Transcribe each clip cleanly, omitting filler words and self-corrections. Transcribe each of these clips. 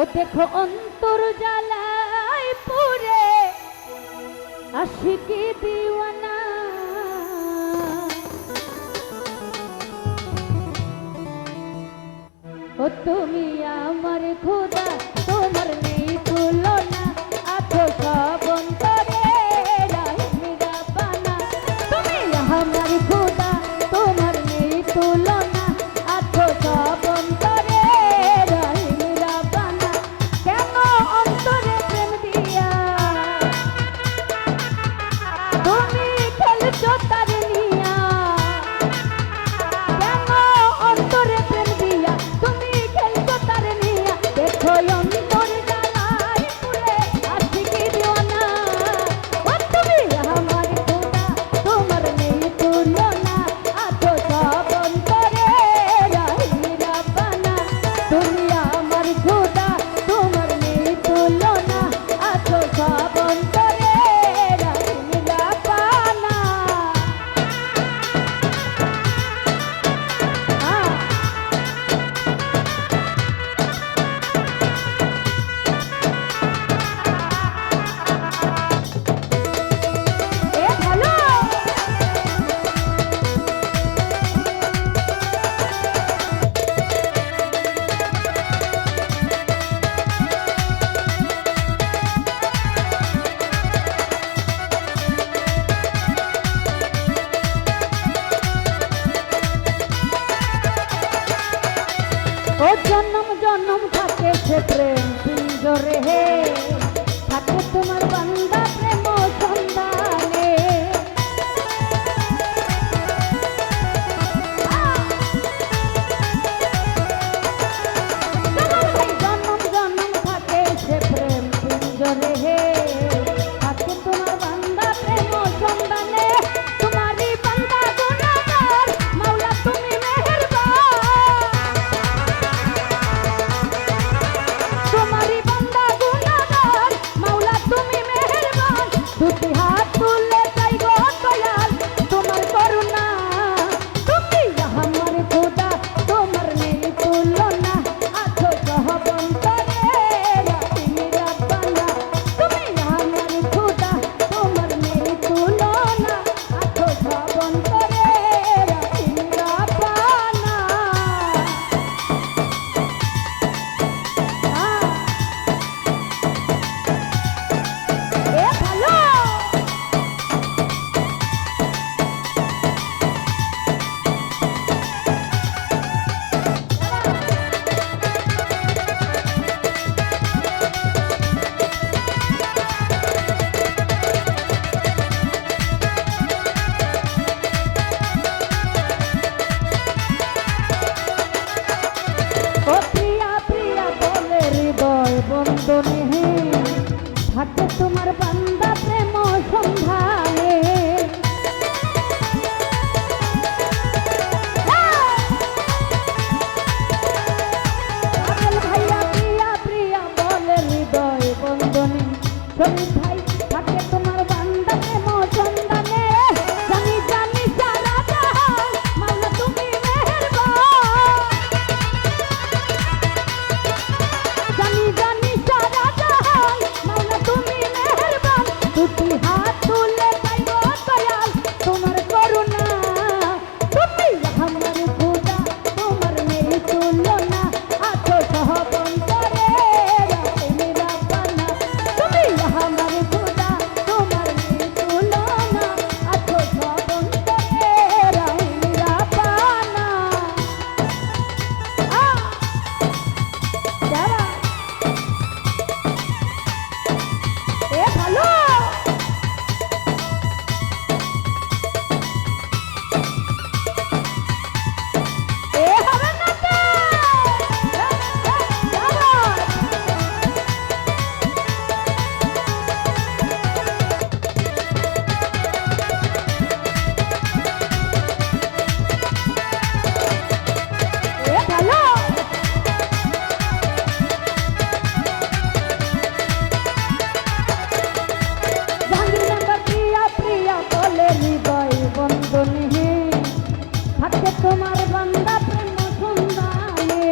ও দেখো অন্তর জ্বালায় পুরে আশিকি দিওয়ানা, ও তুমি আমার খোদা তোমার নেই তুলনা, আছো সব অন্তরে রাহিম রাব্বানা। তুমি আমার খোদা তোমার নেই তুলনা, আছো সব অন্তরে রাহিম রাব্বানা। কেন অন্তরে প্রেম দিয়া তুমি খেলছো তার নিয়া, কেন অন্তরে প্রেম দিয়া তুমি খেলছো তার নিয়া। দেখো অন্তর জ্বালায় পুরে আশিকি দিওয়ানা, ও তুমি আমার খোদা তোমার নেই তুলনা, আছো সব অন্তরে রাহিম রাব্বানা। তুমি আমার খোদা তোমার নেই তুলনা, আছো সব অন্তরে রাহিম রাব্বানা। এ ভালো ও জনম জনম থাকে সে প্রেম পিঞ্জরে হে, থাকে তোমার বান্দা প্রেম সন্ধানে। জনম জনম থাকে সে প্রেম পিঞ্জরে হে, থাকে তোমার বান্দা প্রেম সন্ধানে। তোমারই বান্দা গুনাহগার মাওলা তুমি মেহেরবান, তোমারই বান্দা গুনাহগার মাওলা তুমি মেহেরবান। দুটি হাত তুলে চাই গো দয়াল তোমার করুণা, তুমি আমার খোদা তোমার নেই তুলনা, আছো সব অন্তরে রাহিম রাব্বানা। তুমি আমার খোদা তোমার নেই তুলনা, আছো সব অন্তরে রাহিম রাব্বানা। এ ভালো ও প্রিয়া প্রিয়া বলে হৃদয় বন্ধনে হে, থাকে তোমার বান্দা প্রেম সন্ধানে। পাগল ভাইয়া প্রিয়া প্রিয়া বলে হৃদয় বন্ধনে, শরীফ ভাই থাকে তোমার বান্দা প্রেম সন্ধানে। জানি জানি সারা জাহান মাওলা তুমি মেহেরবান, জানি জানি সারা জাহান মাওলা তুমি মেহেরবান। দুটি হাত তুলে চাই গো দয়াল তোমার করুণা, তুমি আমার খোদা তোমার নেই তুলনা, আছো সব অন্তরে রাহিম রাব্বানা। তুমি আমার খোদা তোমার নেই তুলনা, আছো সব অন্তরে রাহিম রাব্বানা। যারা এ ভালো এ হবে না তো। এ ভালো জাহাঙ্গীর মেম্বার প্রিয়া প্রিয়া বলে হৃদয় বন্ধনে হে, থাকে তোমার বান্দা প্রেম সন্ধানে।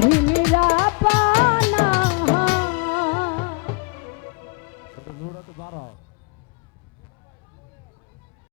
কাহিনীরা পানা জোড়া তো বাড়াও